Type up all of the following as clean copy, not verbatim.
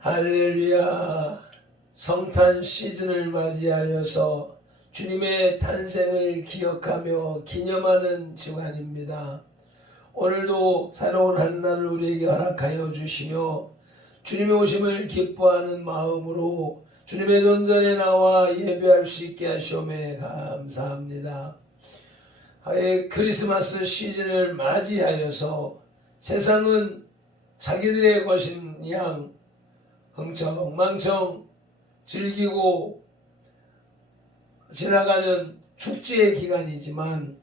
할렐루야. 성탄 시즌을 맞이하여서 주님의 탄생을 기억하며 기념하는 주간입니다. 오늘도 새로운 한 날을 우리에게 허락하여 주시며 주님의 오심을 기뻐하는 마음으로 주님의 존전에 나와 예배할 수 있게 하시오매 감사합니다. 크리스마스 시즌을 맞이하여서 세상은 자기들의 것인 양 흥청망청 즐기고 지나가는 축제의 기간이지만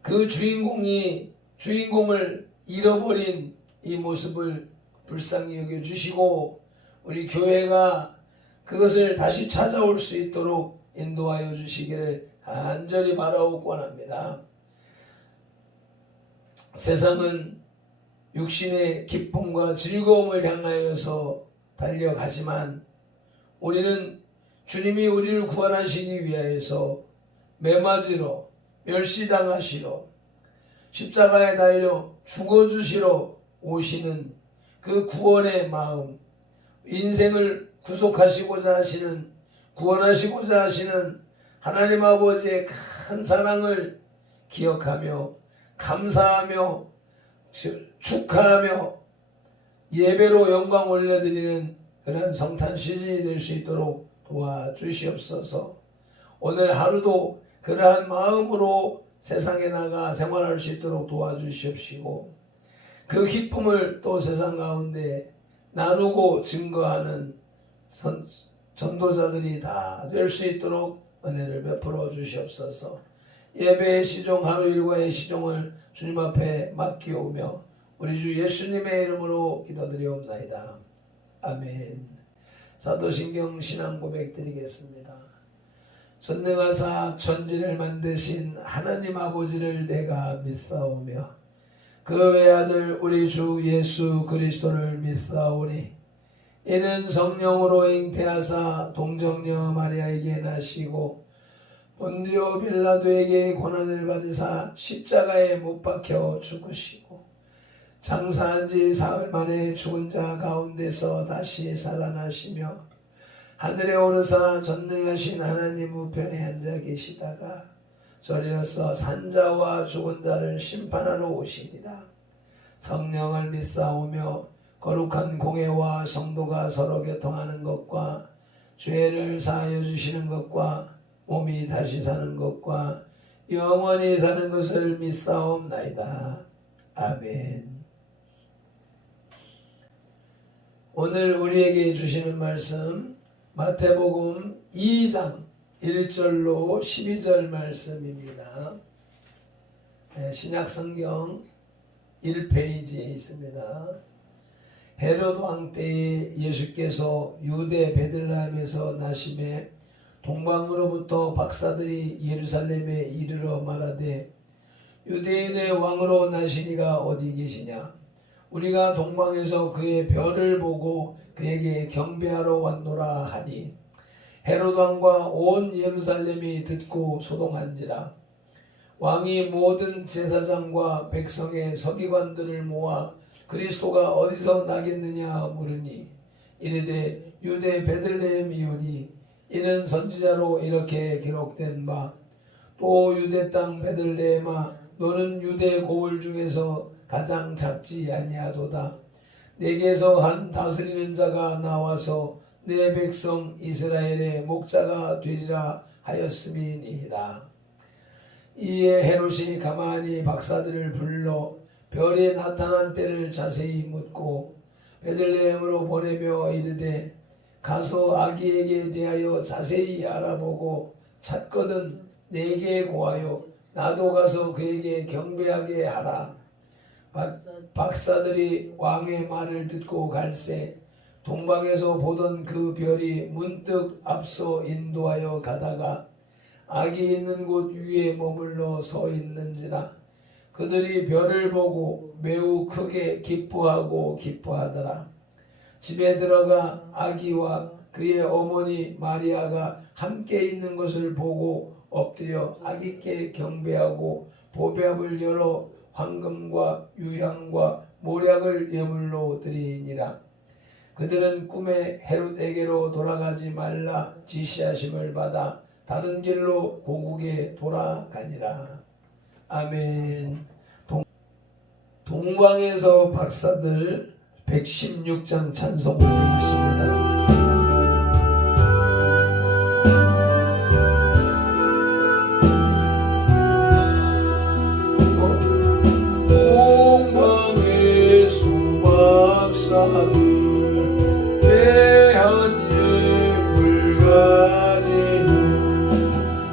그 주인공을 잃어버린 이 모습을 불쌍히 여겨주시고 우리 교회가 그것을 다시 찾아올 수 있도록 인도하여 주시기를 간절히 바라고 원합니다. 세상은 육신의 기쁨과 즐거움을 향하여서 달려가지만 우리는 주님이 우리를 구원하시기 위하여서 매맞으러 멸시당하시러 십자가에 달려 죽어주시러 오시는 그 구원의 마음, 인생을 구속하시고자 하시는, 구원하시고자 하시는 하나님 아버지의 큰 사랑을 기억하며 감사하며 축하하며 예배로 영광 올려드리는 그런 성탄 시즌이 될 수 있도록 도와주시옵소서. 오늘 하루도 그러한 마음으로 세상에 나가 생활할 수 있도록 도와주시옵시고 그 기쁨을 또 세상 가운데 나누고 증거하는 전도자들이 다 될 수 있도록 은혜를 베풀어 주시옵소서. 예배의 시종 하루 일과의 시종을 주님 앞에 맡기오며 우리 주 예수님의 이름으로 기도드리옵나이다. 아멘. 사도신경 신앙 고백 드리겠습니다. 전능하사 천지를 만드신 하나님 아버지를 내가 믿사오며 그 외아들 우리 주 예수 그리스도를 믿사오니 이는 성령으로 잉태하사 동정녀 마리아에게 나시고 본디오 빌라도에게 고난을 받으사 십자가에 못 박혀 죽으시고 장사한 지 사흘 만에 죽은 자 가운데서 다시 살아나시며 하늘에 오르사 전능하신 하나님 우편에 앉아 계시다가 저리로서 산자와 죽은 자를 심판하러 오시리라. 성령을 믿사오며 거룩한 공회와 성도가 서로 교통하는 것과 죄를 사하여 주시는 것과 몸이 다시 사는 것과 영원히 사는 것을 믿사옵나이다. 아멘. 오늘 우리에게 주시는 말씀 마태복음 2장 1절로 12절 말씀입니다. 신약성경 1페이지에 있습니다. 헤롯 왕 때에 예수께서 유대 베들레헴에서 나심에 동방으로부터 박사들이 예루살렘에 이르러 말하되 유대인의 왕으로 나시니가 어디 계시냐? 우리가 동방에서 그의 별을 보고 그에게 경배하러 왔노라 하니 헤롯 왕과 온 예루살렘이 듣고 소동한지라. 왕이 모든 제사장과 백성의 서기관들을 모아 그리스도가 어디서 나겠느냐 물으니 이르되 유대 베들레헴이오니 이는 선지자로 이렇게 기록된 바 또 유대 땅 베들레헴아 너는 유대 고을 중에서 가장 작지 아니하도다. 내게서 한 다스리는 자가 나와서 내 백성 이스라엘의 목자가 되리라 하였음이니이다. 이에 헤롯이 가만히 박사들을 불러 별이 나타난 때를 자세히 묻고 베들레헴으로 보내며 이르되 가서 아기에게 대하여 자세히 알아보고 찾거든 내게 고하여 나도 가서 그에게 경배하게 하라. 박사들이 왕의 말을 듣고 갈새 동방에서 보던 그 별이 문득 앞서 인도하여 가다가 아기 있는 곳 위에 머물러 서 있는지라. 그들이 별을 보고 매우 크게 기뻐하더라. 집에 들어가 아기와 그의 어머니 마리아가 함께 있는 것을 보고 엎드려 아기께 경배하고 보배압을 열어 황금과 유향과 모략을 예물로 드리니라. 그들은 꿈에 헤롯에게로 돌아가지 말라 지시하심을 받아 다른 길로 고국에 돌아가니라. 아멘. 동방에서 박사들 116장 찬송 올리겠습니다. 동방에서 박사들 대한 예물 가지고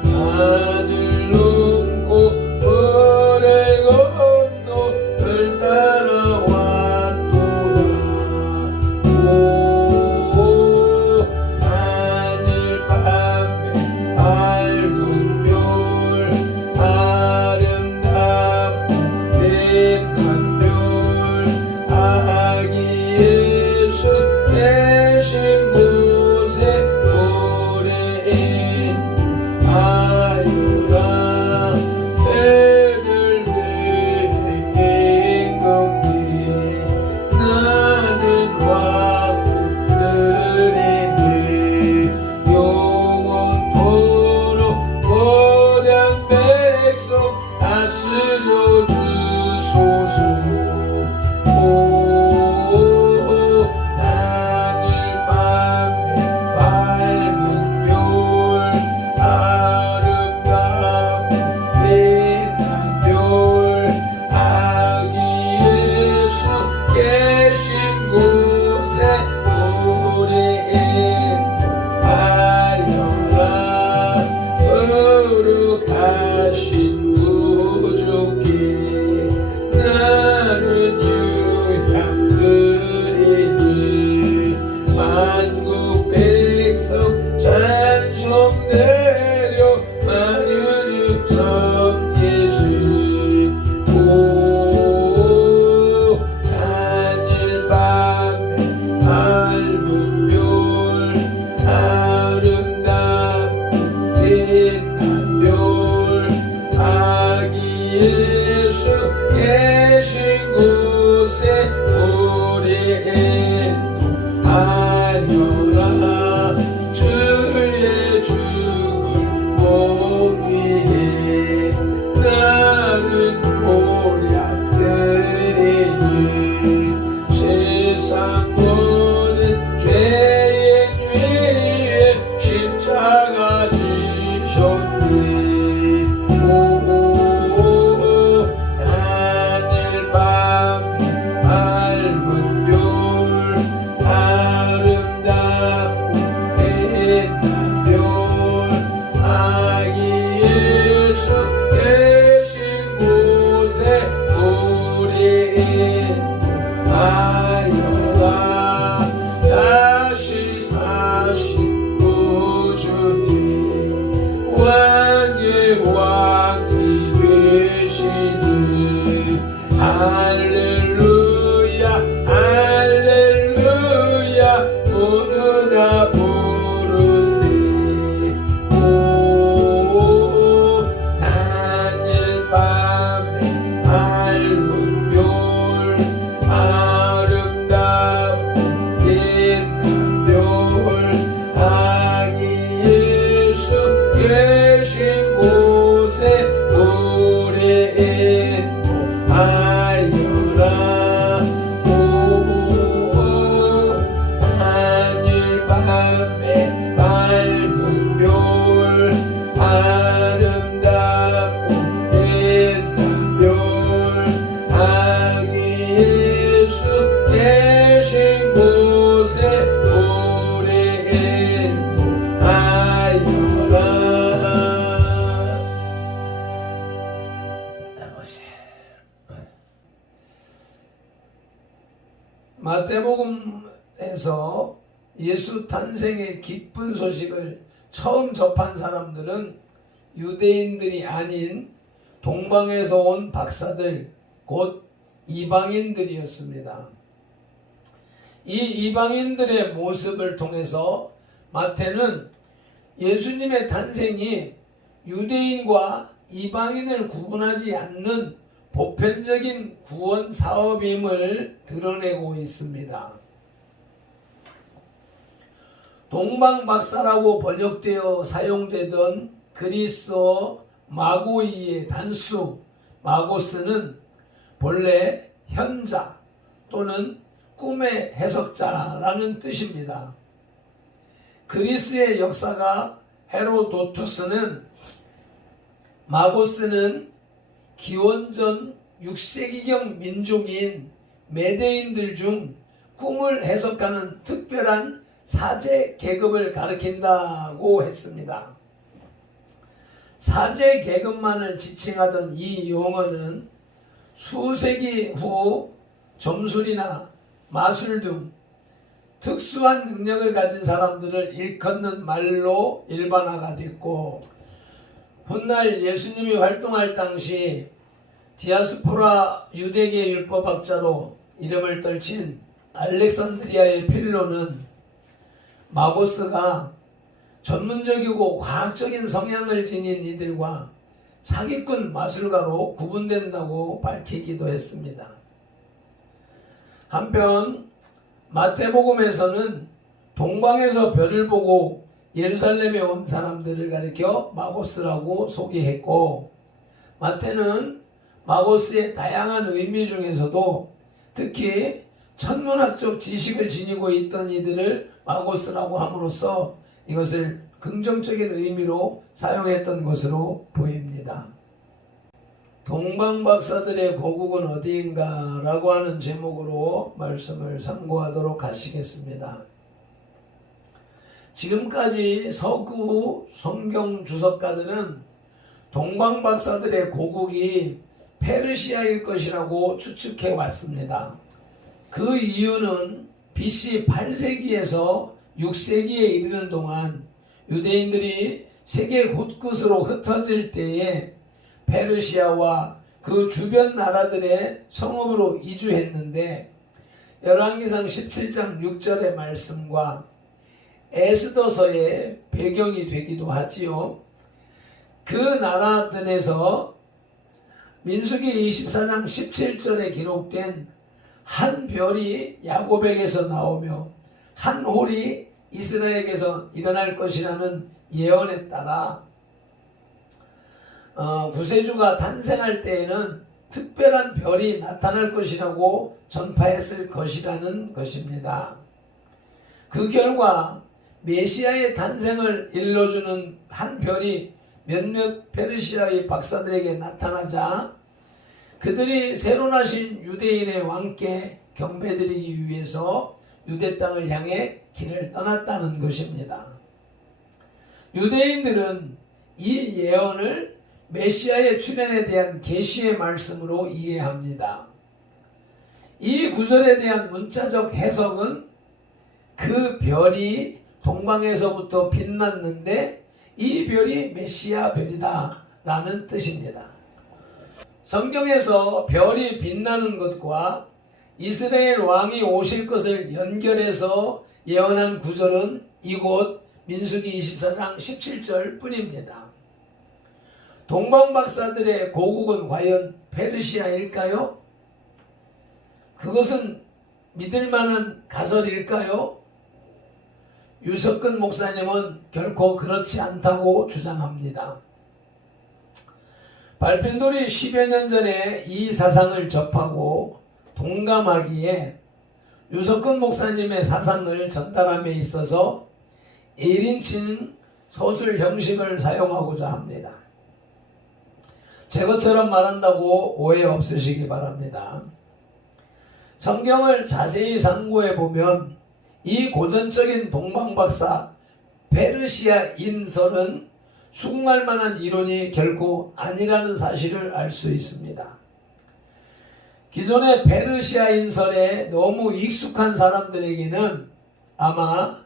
산을 넘고 물을 건너 별 따라왔도다. 오 하늘 밤에 밝은 별 아름답고 빛난 별 아기 예수 계신 곳에 오래 하여라. 배들 비행기 나는 왕들에게 영원토록 거대한 백성 다스려 주소서. 하늘 밤에 밝은 별 아름답고 빛난 별 아기 예수 계신 곳에 오래 하여라. 거룩하신 구주께 나는 유향드리니 만국 백성 찬송되려 만유주 섬기시. 오 하늘 밤에 밝은 별 아름답고 빛난 별 아기 예수 계신 곳에 오래 하여라. 주의 죽을 몸 위에 나는 보약드리니 세상 모든 죄인 위에 십자가 지셨네. 오 하늘 밤에 밝은 별 아름답고 빛난 별 아기 예수 계신 곳에 오래 하여라. 다시 사신 구주님 왕의 왕이 되시니 할렐루야 할렐루야 모두 다 부르세. 오 하늘 밤에 밝은 별 아름답고 빛난 별 아기 예수 계신 곳에 오래 하여라. 오 하늘 밤에 밝은 별 아름답고 빛난 별 아기 예수 계신 곳에 오래 하여라. 마태복음에서 예수 탄생의 기쁜 소식을 처음 접한 사람들은 유대인들이 아닌 동방에서 온 박사들, 곧 이방인들이었습니다. 이 이방인들의 모습을 통해서 마태는 예수님의 탄생이 유대인과 이방인을 구분하지 않는 보편적인 구원 사업임을 드러내고 있습니다. 동방박사라고 번역되어 사용되던 그리스어 마고이의 단수 마고스는 본래 현자 또는 꿈의 해석자라는 뜻입니다. 그리스의 역사가 헤로도투스는 마고스는 기원전 6세기경 민족인 메데인들 중 꿈을 해석하는 특별한 사제 계급을 가리킨다고 했습니다. 사제 계급만을 지칭하던 이 용어는 수세기 후 점술이나 마술 등 특수한 능력을 가진 사람들을 일컫는 말로 일반화가 됐고, 훗날 예수님이 활동할 당시 디아스포라 유대계 율법학자로 이름을 떨친 알렉산드리아의 필로는 마고스가 전문적이고 과학적인 성향을 지닌 이들과 사기꾼 마술가로 구분된다고 밝히기도 했습니다. 한편 마태복음에서는 동방에서 별을 보고 예루살렘에 온 사람들을 가리켜 마고스라고 소개했고, 마태는 마고스의 다양한 의미 중에서도 특히 천문학적 지식을 지니고 있던 이들을 마고스라고 함으로써 이것을 긍정적인 의미로 사용했던 것으로 보입니다. 동방박사들의 고국은 어디인가 라고 하는 제목으로 말씀을 참고하도록 하시겠습니다. 지금까지 서구 성경 주석가들은 동방박사들의 고국이 페르시아일 것이라고 추측해 왔습니다. 그 이유는 BC 8세기에서 6세기에 이르는 동안 유대인들이 세계 곳곳으로 흩어질 때에 페르시아와 그 주변 나라들의 성읍으로 이주했는데, 열왕기상 17장 6절의 말씀과 에스더서의 배경이 되기도 하지요. 그 나라들에서 민수기 24장 17절에 기록된 한 별이 야곱에게서 나오며 한 홀이 이스라엘에게서 일어날 것이라는 예언에 따라 구세주가 탄생할 때에는 특별한 별이 나타날 것이라고 전파했을 것이라는 것입니다. 그 결과 메시아의 탄생을 일러주는 한 별이 몇몇 페르시아의 박사들에게 나타나자 그들이 새로 나신 유대인의 왕께 경배드리기 위해서 유대 땅을 향해 길을 떠났다는 것입니다. 유대인들은 이 예언을 메시아의 출현에 대한 계시의 말씀으로 이해합니다. 이 구절에 대한 문자적 해석은 그 별이 동방에서부터 빛났는데 이 별이 메시아 별이다 라는 뜻입니다. 성경에서 별이 빛나는 것과 이스라엘 왕이 오실 것을 연결해서 예언한 구절은 이곳 민수기 24장 17절 뿐입니다. 동방박사들의 고국은 과연 페르시아일까요? 그것은 믿을만한 가설일까요? 유석근 목사님은 결코 그렇지 않다고 주장합니다. 발핀돌이 10여 년 전에 이 사상을 접하고 동감하기에 유석근 목사님의 사상을 전달함에 있어서 1인칭 서술 형식을 사용하고자 합니다. 제 것처럼 말한다고 오해 없으시기 바랍니다. 성경을 자세히 상고해 보면 이 고전적인 동방박사 페르시아인설은 수긍할 만한 이론이 결코 아니라는 사실을 알 수 있습니다. 기존의 페르시아인설에 너무 익숙한 사람들에게는 아마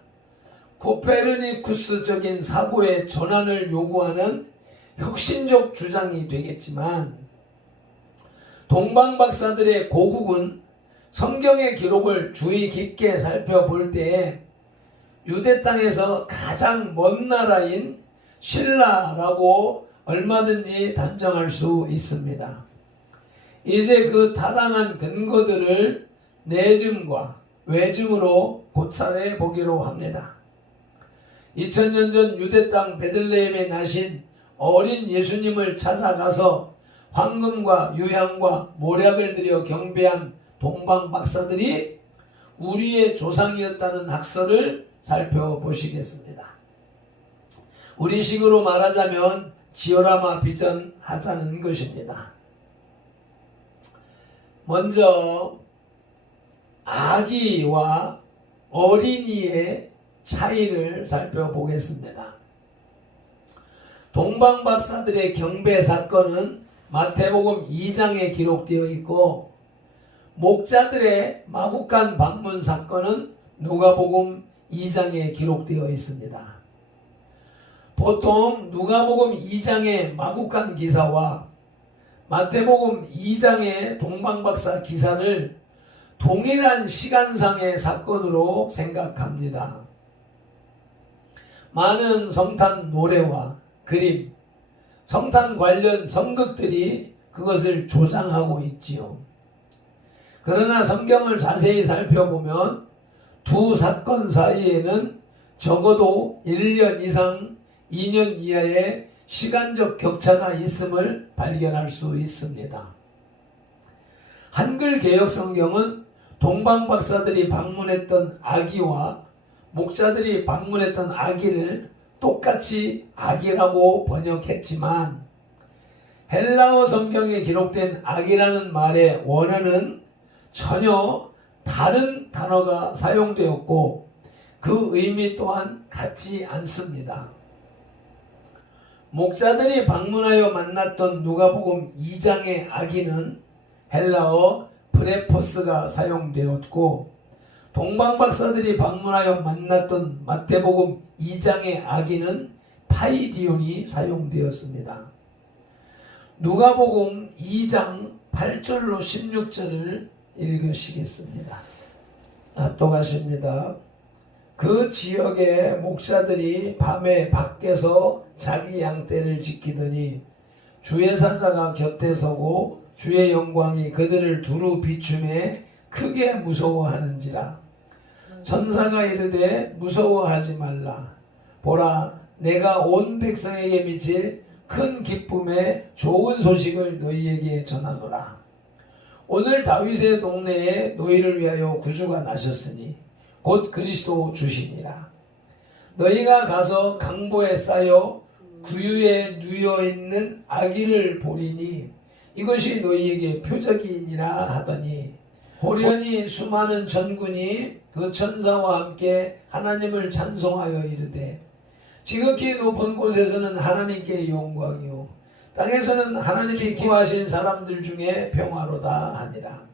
코페르니쿠스적인 사고의 전환을 요구하는 혁신적 주장이 되겠지만, 동방박사들의 고국은 성경의 기록을 주의 깊게 살펴볼 때에 유대 땅에서 가장 먼 나라인 신라라고 얼마든지 단정할 수 있습니다. 이제 그 타당한 근거들을 내증과 외증으로 고찰해 보기로 합니다. 2000년 전 유대 땅 베들레헴에 나신 어린 예수님을 찾아가서 황금과 유향과 모략을 들여 경배한 동방 박사들이 우리의 조상이었다는 학설을 살펴보시겠습니다. 우리식으로 말하자면 지오라마 비전하자는 것입니다. 먼저 아기와 어린이의 차이를 살펴보겠습니다. 동방 박사들의 경배 사건은 마태복음 2장에 기록되어 있고, 목자들의 마구간 방문 사건은 누가복음 2장에 기록되어 있습니다. 보통 누가복음 2장의 마구간 기사와 마태복음 2장의 동방박사 기사를 동일한 시간상의 사건으로 생각합니다. 많은 성탄 노래와 그림, 성탄 관련 선극들이 그것을 조장하고 있지요. 그러나 성경을 자세히 살펴보면 두 사건 사이에는 적어도 1년 이상 2년 이하의 시간적 격차가 있음을 발견할 수 있습니다. 한글 개역 성경은 동방 박사들이 방문했던 아기와 목자들이 방문했던 아기를 똑같이 아기라고 번역했지만, 헬라어 성경에 기록된 아기라는 말의 원어는 전혀 다른 단어가 사용되었고 그 의미 또한 같지 않습니다. 목자들이 방문하여 만났던 누가복음 2장의 아기는 헬라어 프레포스가 사용되었고, 동방박사들이 방문하여 만났던 마태복음 2장의 아기는 파이디온이 사용되었습니다. 누가복음 2장 8절로 16절을 읽으시겠습니다. 또 가십니다. 그 지역의 목자들이 밤에 밖에서 자기 양떼를 지키더니 주의 사자가 곁에 서고 주의 영광이 그들을 두루 비추매 크게 무서워하는지라. 천사가 이르되 무서워하지 말라. 보라, 내가 온 백성에게 미칠 큰 기쁨의 좋은 소식을 너희에게 전하노라. 오늘 다윗의 동네에 너희를 위하여 구주가 나셨으니 곧 그리스도 주시니라. 너희가 가서 강보에 쌓여 구유에 누워 있는 아기를 보리니 이것이 너희에게 표적이니라 하더니, 호련히 수많은 전군이 그 천사와 함께 하나님을 찬송하여 이르되, 지극히 높은 곳에서는 하나님께 영광이요 땅에서는 하나님께 기뻐하신 사람들 중에 평화로다 하니라.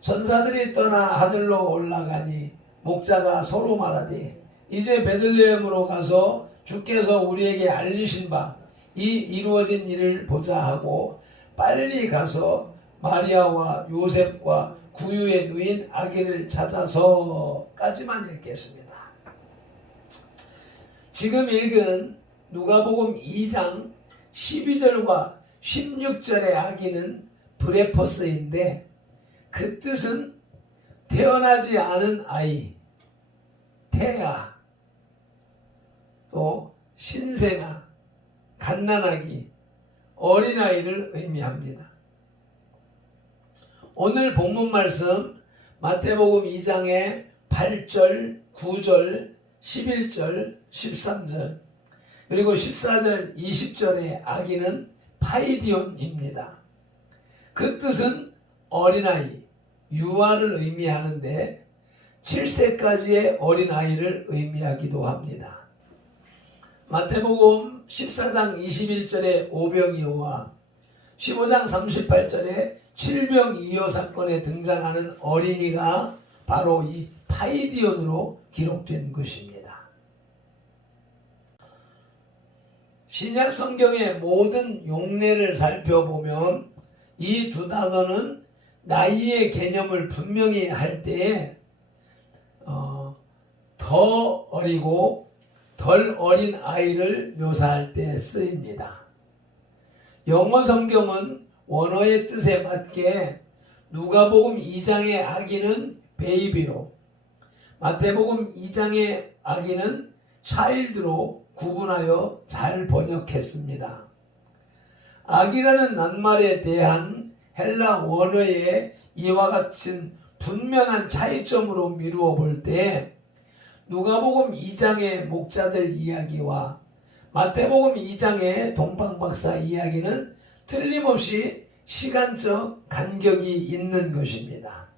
천사들이 떠나 하늘로 올라가니 목자가 서로 말하니, 이제 베들레헴으로 가서 주께서 우리에게 알리신 바 이 이루어진 일을 보자 하고 빨리 가서 마리아와 요셉과 구유에 누인 아기를 찾아서까지만 읽겠습니다. 지금 읽은 누가복음 2장 12절과 16절의 아기는 브레포스인데, 그 뜻은 태어나지 않은 아이, 태아, 또 신생아, 갓난아기, 어린아이를 의미합니다. 오늘 본문 말씀 마태복음 2장의 8절, 9절, 11절, 13절 그리고 14절, 20절의 아기는 파이디온입니다. 그 뜻은 어린아이, 유아를 의미하는데 7세까지의 어린아이를 의미하기도 합니다. 마태복음 14장 21절의 오병이어와 15장 38절에 칠병이어 사건에 등장하는 어린이가 바로 이 파이디온으로 기록된 것입니다. 신약 성경의 모든 용례를 살펴보면 이 두 단어는 나이의 개념을 분명히 할 때에 더 어리고 덜 어린 아이를 묘사할 때 쓰입니다. 영어 성경은 원어의 뜻에 맞게 누가복음 2장의 아기는 베이비로, 마태복음 2장의 아기는 차일드로 구분하여 잘 번역했습니다. 악이라는 낱말에 대한 헬라 원어의 이와 같은 분명한 차이점으로 미루어 볼 때 누가복음 2장의 목자들 이야기와 마태복음 2장의 동방박사 이야기는 틀림없이 시간적 간격이 있는 것입니다.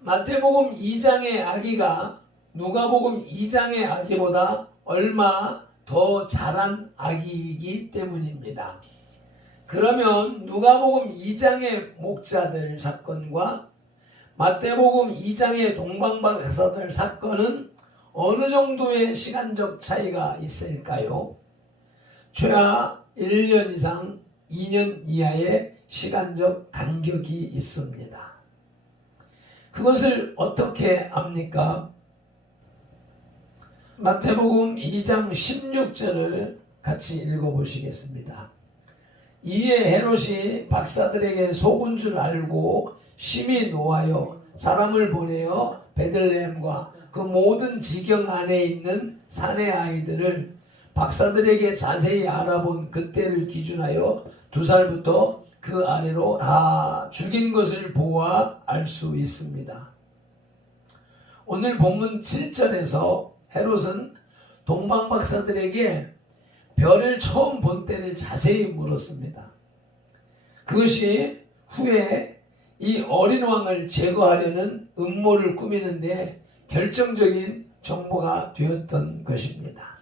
마태복음 2장의 아기가 누가복음 2장의 아기보다 얼마 더 자란 아기이기 때문입니다. 그러면 누가복음 2장의 목자들 사건과 마태복음 2장의 동방박사들 사건은 어느 정도의 시간적 차이가 있을까요? 최하 1년 이상 2년 이하의 시간적 간격이 있습니다. 그것을 어떻게 압니까? 마태복음 2장 16절을 같이 읽어보시겠습니다. 이에 헤롯이 박사들에게 속은 줄 알고 심히 노하여 사람을 보내어 베들레헴과 그 모든 지경 안에 있는 사내 아이들을 박사들에게 자세히 알아본 그때를 기준하여 2살부터 그 아래로 다 죽인 것을 보아 알 수 있습니다. 오늘 본문 7절에서 헤롯은 동방박사들에게 별을 처음 본 때를 자세히 물었습니다. 그것이 후에 이 어린 왕을 제거하려는 음모를 꾸미는데 결정적인 정보가 되었던 것입니다.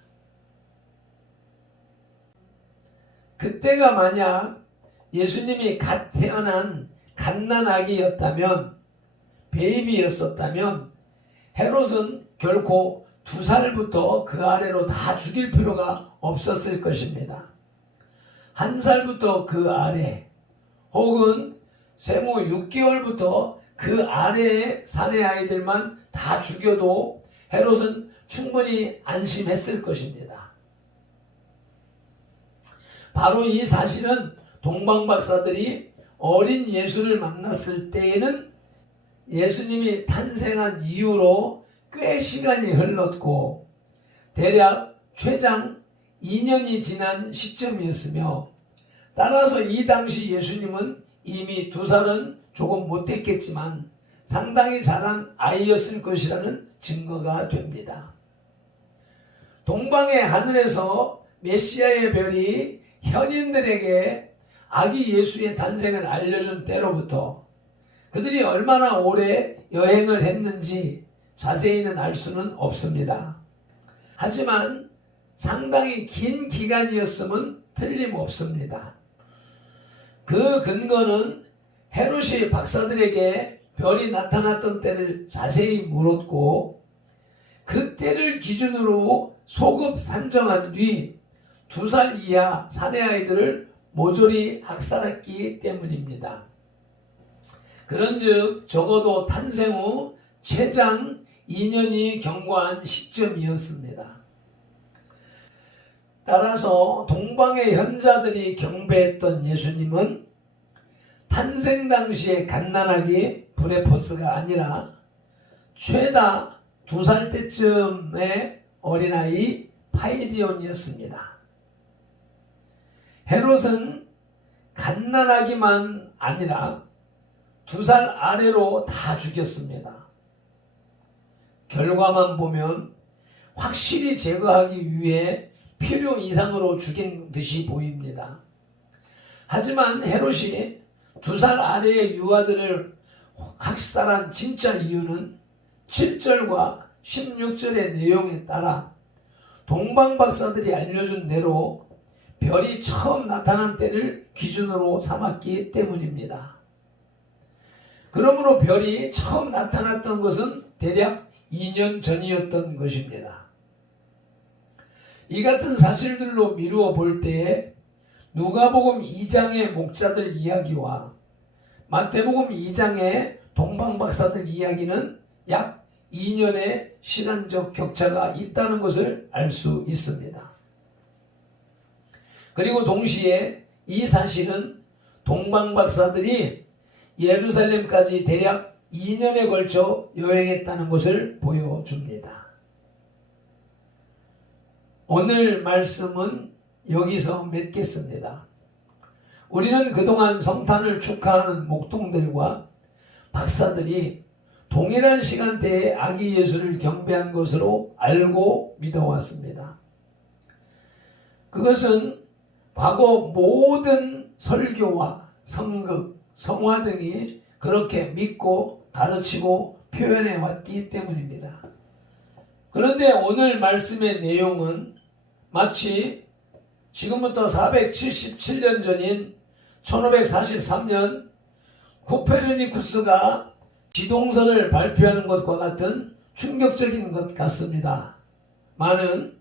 그때가 만약 예수님이 갓 태어난 갓난아기였다면, 베이비였었다면 헤롯은 결코 2살부터 그 아래로 다 죽일 필요가 없었을 것입니다. 1살부터 그 아래 혹은 생후 6개월부터 그 아래의 사내 아이들만 다 죽여도 헤롯은 충분히 안심했을 것입니다. 바로 이 사실은 동방박사들이 어린 예수를 만났을 때에는 예수님이 탄생한 이후로 꽤 시간이 흘렀고 대략 최장 2년이 지난 시점이었으며, 따라서 이 당시 예수님은 이미 2살은 조금 못했겠지만 상당히 자란 아이였을 것이라는 증거가 됩니다. 동방의 하늘에서 메시아의 별이 현인들에게 아기 예수의 탄생을 알려준 때로부터 그들이 얼마나 오래 여행을 했는지 자세히는 알 수는 없습니다. 하지만 상당히 긴 기간이었음은 틀림없습니다. 그 근거는 헤롯이 박사들에게 별이 나타났던 때를 자세히 물었고 그 때를 기준으로 소급 산정한 뒤 2살 이하 사내 아이들을 모조리 학살했기 때문입니다. 그런즉 적어도 탄생 후 최장 2년이 경과한 시점이었습니다. 따라서 동방의 현자들이 경배했던 예수님은 탄생 당시의 갓난아기 브레포스가 아니라 최다 2살 때쯤의 어린아이 파이디온이었습니다. 헤롯은 갓난아기만 아니라 2살 아래로 다 죽였습니다. 결과만 보면 확실히 제거하기 위해 필요 이상으로 죽인 듯이 보입니다. 하지만 헤롯이 2살 아래의 유아들을 학살한 진짜 이유는 7절과 16절의 내용에 따라 동방박사들이 알려준 대로 별이 처음 나타난 때를 기준으로 삼았기 때문입니다. 그러므로 별이 처음 나타났던 것은 대략 2년 전이었던 것입니다. 이 같은 사실들로 미루어 볼 때에 누가복음 2장의 목자들 이야기와 마태복음 2장의 동방박사들 이야기는 약 2년의 시간적 격차가 있다는 것을 알 수 있습니다. 그리고 동시에 이 사실은 동방박사들이 예루살렘까지 대략 2년에 걸쳐 여행했다는 것을 보여줍니다. 오늘 말씀은 여기서 맺겠습니다. 우리는 그동안 성탄을 축하하는 목동들과 박사들이 동일한 시간대에 아기 예수를 경배한 것으로 알고 믿어왔습니다. 그것은 과거 모든 설교와 성극, 성화 등이 그렇게 믿고 가르치고 표현해 왔기 때문입니다. 그런데 오늘 말씀의 내용은 마치 지금부터 477년 전인 1543년 코페르니쿠스가 지동설을 발표하는 것과 같은 충격적인 것 같습니다. 많은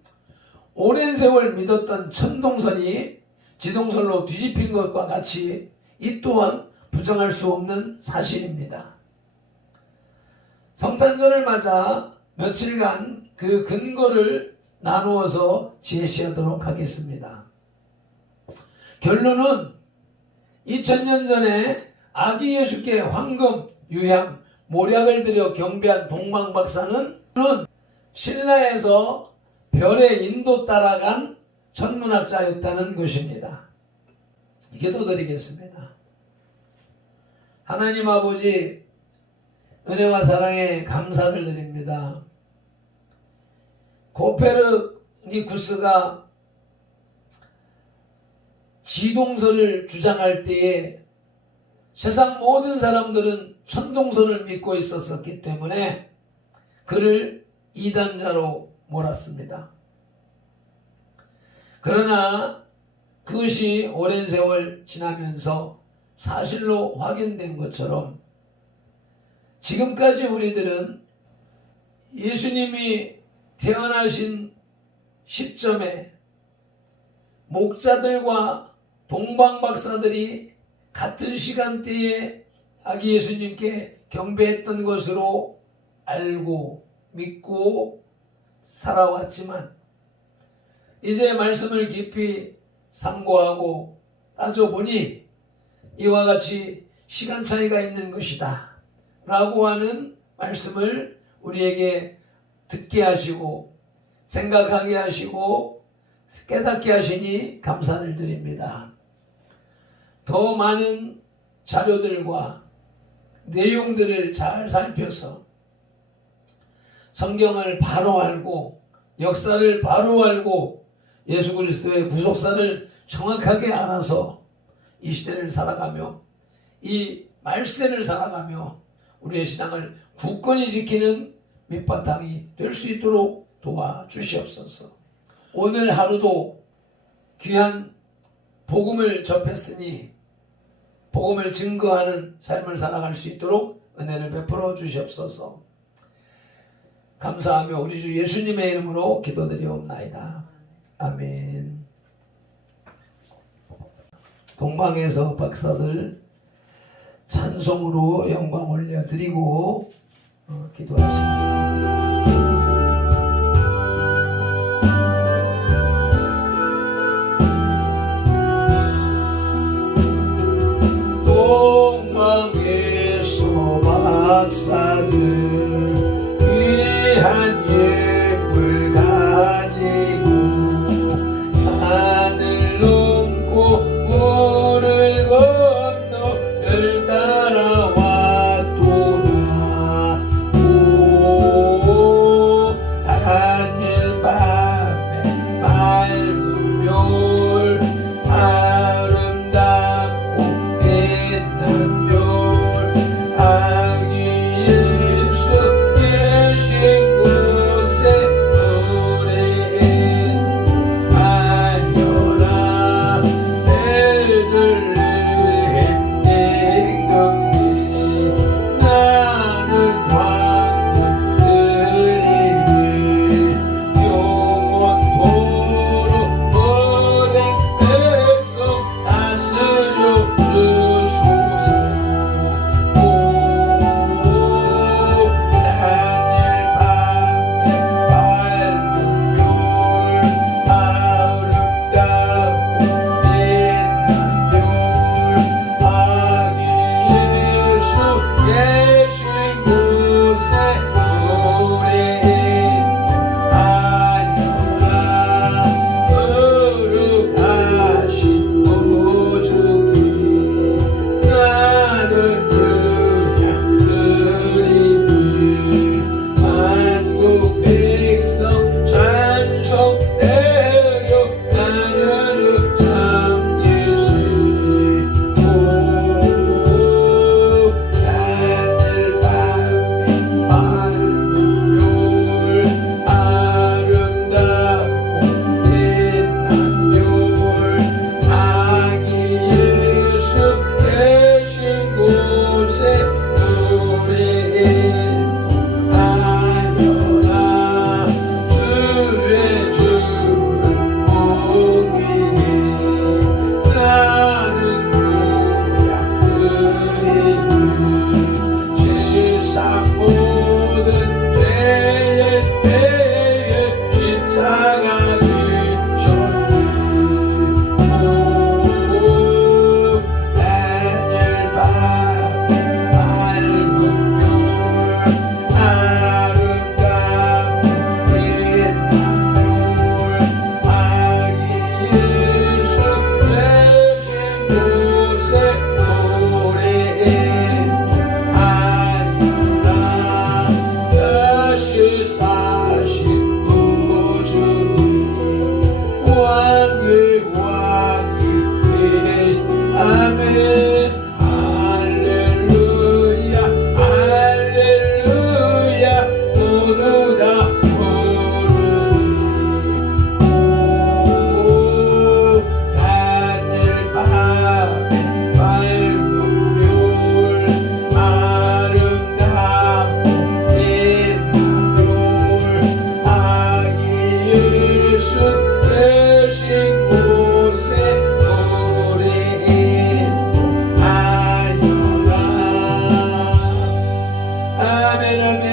오랜 세월 믿었던 천동설이 지동설로 뒤집힌 것과 같이 이 또한 부정할 수 없는 사실입니다. 성탄절을 맞아 며칠간 그 근거를 나누어서 제시하도록 하겠습니다. 결론은 2000년 전에 아기 예수께 황금, 유향, 모략을 들여 경배한 동방박사는 신라에서 별의 인도 따라간 천문학자였다는 것입니다. 기도드리겠습니다. 하나님 아버지, 은혜와 사랑에 감사를 드립니다. 코페르니쿠스가 지동설을 주장할 때에 세상 모든 사람들은 천동설을 믿고 있었기 때문에 그를 이단자로 몰았습니다. 그러나 그것이 오랜 세월 지나면서 사실로 확인된 것처럼 지금까지 우리들은 예수님이 태어나신 시점에 목자들과 동방박사들이 같은 시간대에 아기 예수님께 경배했던 것으로 알고 믿고 살아왔지만 이제 말씀을 깊이 상고하고 따져보니 이와 같이 시간 차이가 있는 것이다 라고 하는 말씀을 우리에게 듣게 하시고 생각하게 하시고 깨닫게 하시니 감사를 드립니다. 더 많은 자료들과 내용들을 잘 살펴서 성경을 바로 알고 역사를 바로 알고 예수 그리스도의 구속사를 정확하게 알아서 이 시대를 살아가며 이 말세를 살아가며 우리의 신앙을 굳건히 지키는 밑바탕이 될 수 있도록 도와주시옵소서. 오늘 하루도 귀한 복음을 접했으니 복음을 증거하는 삶을 살아갈 수 있도록 은혜를 베풀어 주시옵소서. 감사하며 우리 주 예수님의 이름으로 기도드리옵나이다. 아멘. 동방에서 박사들 찬송으로 영광 올려드리고 기도하시겠습니다. 동방에서 박사들 귀한 예물 가지고 산을 넘고 물을 건너 별 따라왔도다. 오 다니엘 밤에 맑은 별 아름답고 빛난 별 아기 예수 하나님의